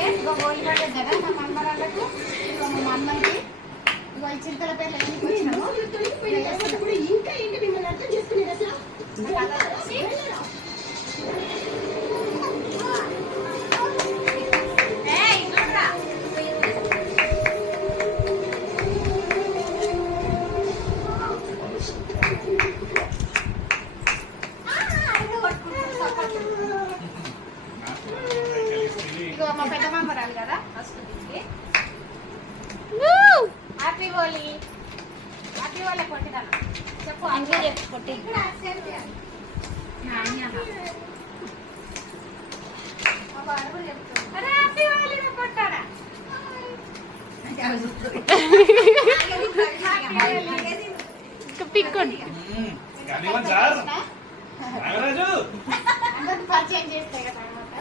ఇగో gold పడ్డది కదా మా మన్మరాళ్ళకు, ఇగో మా మన్మకి ఇగో ఈ చింతల పేర్లు ఎందుకు వచ్చినాము ఇంకా ఏంటి మిమ్మల్ని అర్థం చేసుకునేది అసలు. మా పెద్ద మమ్మరాలు కదా ఫస్ట్ దీనికి హ్యాపీ హోలీ. హ్యాపీ హోలీ కొట్టిదాను చెప్పు అంగే చెప్పు కొట్టి హ్యాపీ హోలీ కొట్టారా పిక్కోండి అందరూ పరిచయం చేస్తాయి కదా.